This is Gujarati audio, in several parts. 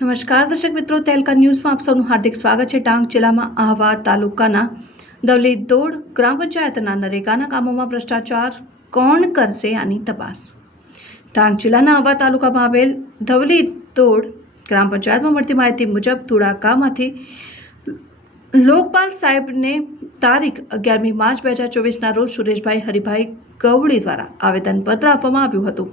નમસ્કાર દર્શક મિત્રો, તેલકા ન્યૂઝમાં આપ સૌનું હાર્દિક સ્વાગત છે. ડાંગ જિલ્લામાં આહવા તાલુકાના દવલી દોડ ગ્રામ પંચાયતના નરેગાના કામોમાં ભ્રષ્ટાચાર કોણ કરશે આની તપાસ? ડાંગ જિલ્લાના આહવા તાલુકામાં આવેલ ધવલી દોડ ગ્રામ પંચાયતમાં મળતી માહિતી મુજબ ધોળાકામાંથી લોકપાલ સાહેબને તારીખ અગિયારમી માર્ચ બે હજાર ચોવીસના રોજ સુરેશભાઈ હરિભાઈ ગવડી દ્વારા આવેદનપત્ર આપવામાં આવ્યું હતું.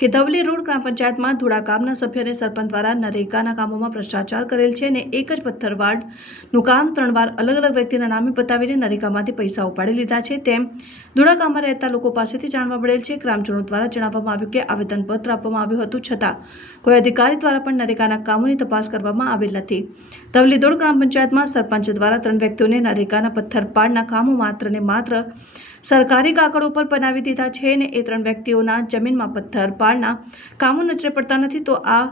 કે ધવલી રોડ ગ્રામ પંચાયતમાં ધોળા ગામના સભ્ય અને સરપંચ દ્વારા નરેગાના કામોમાં ભ્રષ્ટાચાર કરેલ છે અને એક જ પથ્થરવાડનું કામ ત્રણ વાર અલગ અલગ વ્યક્તિના નામે બતાવીને નરેગામાંથી પૈસા ઉપાડી લીધા છે. તેમ ધોળા ગામમાં રહેતા લોકો પાસેથી જાણવા મળેલ છે. ગ્રામજનો દ્વારા જણાવવામાં આવ્યું કે આવેદનપત્ર આપવામાં આવ્યું હતું છતાં કોઈ અધિકારી દ્વારા પણ નરેગાના કામોની તપાસ કરવામાં આવેલ નથી. ધવલી દોડ ગ્રામ પંચાયતમાં સરપંચ દ્વારા ત્રણ વ્યક્તિઓને નરેગાના પથ્થરપાડના કામો માત્ર ને માત્ર સરકારી કાગળો પર બનાવી દીધા છે ને એ ત્રણ વ્યક્તિઓના જમીનમાં પથ્થરપાળના કામો નજરે પડતા નથી તો આ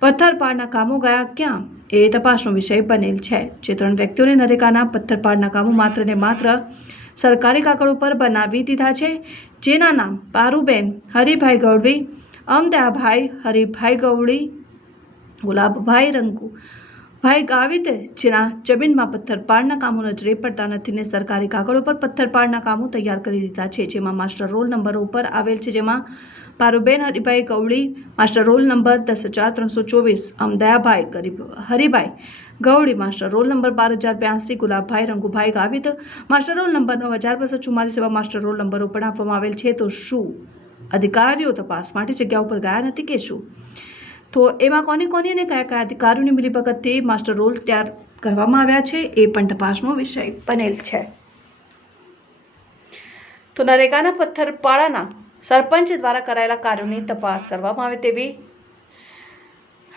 પથ્થરપાળના કામો ગયા ક્યાં? એ તપાસનો વિષય બનેલ છે. જે ત્રણ વ્યક્તિઓને નરેગાના પથ્થરપાળના કામો માત્ર ને માત્ર સરકારી કાગળો ઉપર બનાવી દીધા છે, જેના નામ પારુબેન, હરિભાઈ ગૌડવી અમદાભાઈ હરિભાઈ ગૌડી, ગુલાબભાઈ રંગુ ભાઈ ગાવિત જેના જમીનમાં પથ્થરપાડના કામો નજરે પડતા નથી ને સરકારી કાગળો પર પથ્થરપાડના કામો તૈયાર કરી દીધા છે. જેમાં માસ્ટર રોલ નંબરો ઉપર આવેલ છે. જેમાં Paruben, Haribhai Gavdi master roll number દસ હજાર ત્રણસો ચોવીસ, અમદયાભાઈ, ગરીબ Haribhai Gavdi master roll number બાર હજાર બ્યાસી, Gulabbhai Rangubhai Gavit, master roll number નવ હજાર બસો ચુમ્માલીસ એવા માસ્ટર રોલ નંબરો પણ આપવામાં આવેલ છે. તો શું? અધિકારીઓ તપાસ માટે જગ્યા ઉપર ગયા નથી કે શું? તો એમાં કોની કોની અને કયા કયા અધિકારીઓની મિલીભગતથી માસ્ટર રોલ તૈયાર કરવામાં આવ્યા છે, એ પણ તપાસનો વિષય બનેલ છે. તો નરેગાના પથ્થરપાળાના સરપંચ દ્વારા કરાયેલા કાર્યોની તપાસ કરવામાં આવે તેવી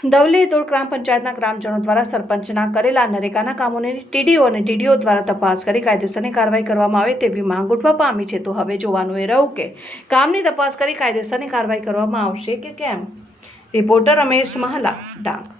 દવલી દોડ ગ્રામ પંચાયતના ગ્રામજનો દ્વારા સરપંચના કરેલા નરેગાના કામોની ટીડીઓ અને ટીડીઓ દ્વારા તપાસ કરી કાયદેસરની કાર્યવાહી કરવામાં આવે તેવી માંગ ઉઠવા પામી છે. તો હવે જોવાનું એ રહ્યું કે કામની તપાસ કરી કાયદેસરની કાર્યવાહી કરવામાં આવશે કે કેમ? रिपोर्टर रमेश महाला डांग